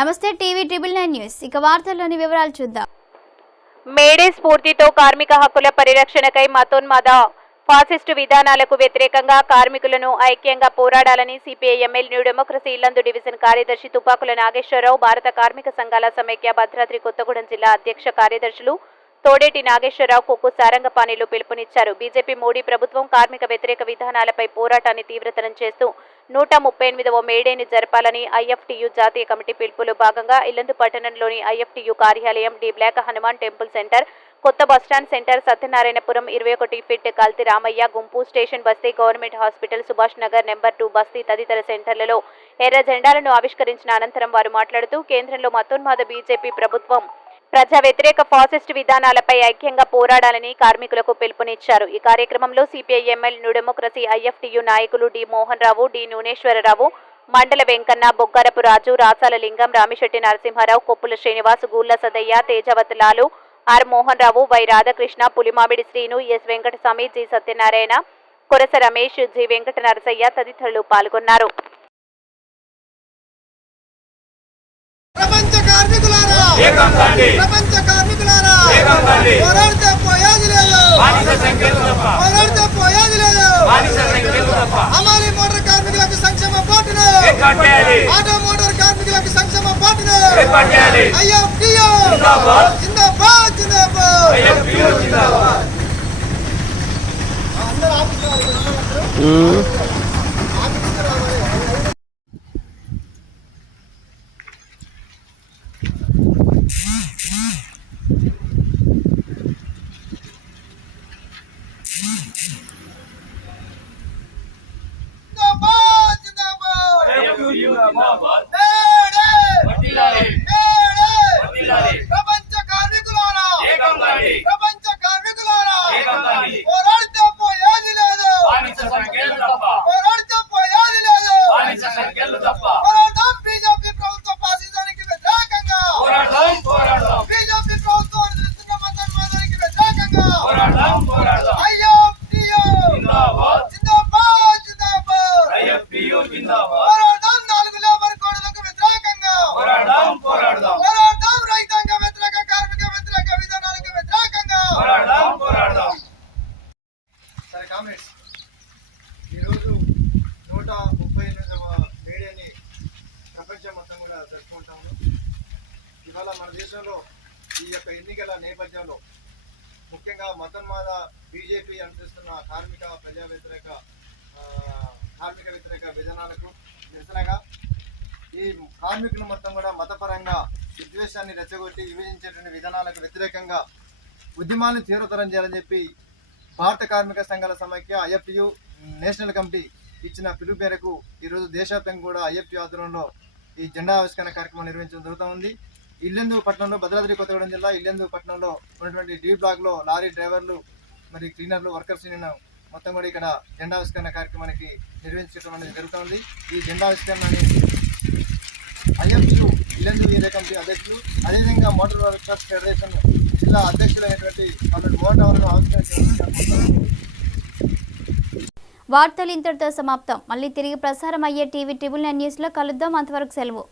నమస్తే TV triple 9 news ఇక వార్తల్లోని వివరాలు చూద్దాం. మేడే స్ఫూర్తితో కార్మిక హక్కుల పరిరక్షణకై మతోన్మాద ఫాసిస్టు విధానాలకు వ్యతిరేకంగా కార్మికులను ఐక్యంగా పోరాడాలని CPI MLA New Democracy Yellandu division కార్యదర్శి తుపాకుల నాగేశ్వరరావు, భారత కార్మిక సంఘాల సమైక్య భద్రాద్రి కొత్తగూడెం జిల్లా అధ్యక్ష కార్యదర్శులు తోడేటి నాగేశ్వరరావు, కొక్కు సారంగపాణిలు పిలుపునిచ్చారు. బీజేపీ మోడీ ప్రభుత్వం కార్మిక వ్యతిరేక విధానాలపై పోరాటాన్ని తీవ్రతరం చేస్తూ 138వ మేడేని జరపాలని ఐఎఫ్టీయూ జాతీయ కమిటీ పిలుపులో భాగంగా ఇల్లందు పట్టణంలోని ఐఎఫ్టీయూ కార్యాలయం, D block Hanuman temple centre, కొత్త bus stand centre, Satyanarayanapuram 21 feet Kalti Ramayya Gumpu, station basti, government hospital, Subhash Nagar number 2 basti తదితర సెంటర్లలో ఎర్ర జెండాలను ఆవిష్కరించిన అనంతరం వారు మాట్లాడుతూ కేంద్రంలో మతోన్మాద బీజేపీ ప్రభుత్వం ప్రజా వ్యతిరేక ఫాసిస్ట్ విధానాలపై ఐక్యంగా పోరాడాలని కార్మికులకు పిలుపునిచ్చారు. ఈ కార్యక్రమంలో CPI MLA New Democracy IFTU నాయకులు D Mohan Rao, D Nooneswararao, Mandala Venkanna, Boggarapu Raju, Rasala Lingam, Ramisetti Narasimharao, Koppula Srinivas, Gulla Sadayya, Tejavath Lalu, R Mohan Rao, Y Radhakrishna, Pulimamidi Srinu, S Venkataswamy, G Satyanarayana, Korasa Ramesh, G Venkata Narasayya తదితరులు పాల్గొన్నారు. ప్రపంచ కార్మికులారా ప్రపంచ కార్మికులారా పోరాడితే పోయేది లేదు, పోరాడితే పోయేది లేదు. అమారీ మోటార్ కార్మికులకు సంక్షేమ పార్టీని, ఆటో మోటార్ కార్మికులకు సంక్షేమ పార్టీని ఐఎఫ్టీయూ జిందాబాద్ జిందాబాద్. అందరూ ఆఫీసులో ప్రపంచ కార్మికులారా ప్రపంచ కార్మికులారా పోరాడితే పోయేది లేదు, పోరాడితే పోయేది లేదు. పోరాడదాం బీజేపీ ప్రభుత్వ ఫాసిజానికి వ్యతిరేకంగా, బీజేపీ ప్రభుత్వం అనుసరిస్తున్న మతోన్మాదానికి వ్యతిరేకంగా ఐఎఫ్టీయూ జిందాబాద్ జిందాబాద్. పోరాడదాం 4 లేబర్ కోడ్లకు వ్యతిరేకంగా, పోరాడదాం రైతాంగ వ్యతిరేక కార్మిక వ్యతిరేక విధానాలకు వ్యతిరేకంగా. సరే కామ్రేడ్స్, ఈరోజు 138వ మేడేని ప్రపంచం మొత్తం కూడా జరుపుకుంటాము. ఇవాళ మన దేశంలో ఈ యొక్క ఎన్నికల నేపథ్యంలో ముఖ్యంగా మతోన్మాద బీజేపీ అనుసరిస్తున్న కార్మిక వ్యతిరేక విధానాలకు నిరసనగా ఈ కార్మికులు మొత్తం కూడా మతపరంగా విద్వేషాన్ని రెచ్చగొట్టి విభజించేటువంటి విధానాలకు వ్యతిరేకంగా ఉద్యమాలను తీవ్రతరం చేయాలని చెప్పి భారత కార్మిక సంఘాల సమైక్య ఐఎఫ్టీయూ నేషనల్ కమిటీ ఇచ్చిన పిలుపు మేరకు ఈరోజు దేశవ్యాప్తంగా కూడా ఐఎఫ్టీయూ ఆధ్వర్యంలో ఈ జెండా ఆవిష్కరణ కార్యక్రమం నిర్వహించడం జరుగుతూ ఉంది. ఇల్లందు పట్టణంలో, భద్రాద్రి కొత్తగూడెం జిల్లా ఇల్లందు పట్టణంలో ఉన్నటువంటి డి బ్లాక్లో లారీ డ్రైవర్లు, మరి క్లీనర్లు, వర్కర్స్ యూనియన్ మొత్తం కూడా ఇక్కడ జెండా ఆవిష్కరణ కార్యక్రమానికి నిర్వహించడం అనేది జరుగుతుంది. ఈ జెండా ఆవిష్కరణని ఐఎఫ్టీయూ ఇల్లందు ఏరియా కమిటీ అధ్యక్షులు, అదేవిధంగా మోటార్ వర్కర్స్ ఫెడరేషన్ జిల్లా అధ్యక్షులైనటువంటి మోహన్ రావులను ఆవిష్కరించారు. వార్తలు ఇంతటితో సమాప్తం. మళ్ళీ తిరిగి ప్రసారం అయ్యే టీవీ ట్రిబుల్ 9 న్యూస్లో కలుద్దాం. అంతవరకు సెలవు.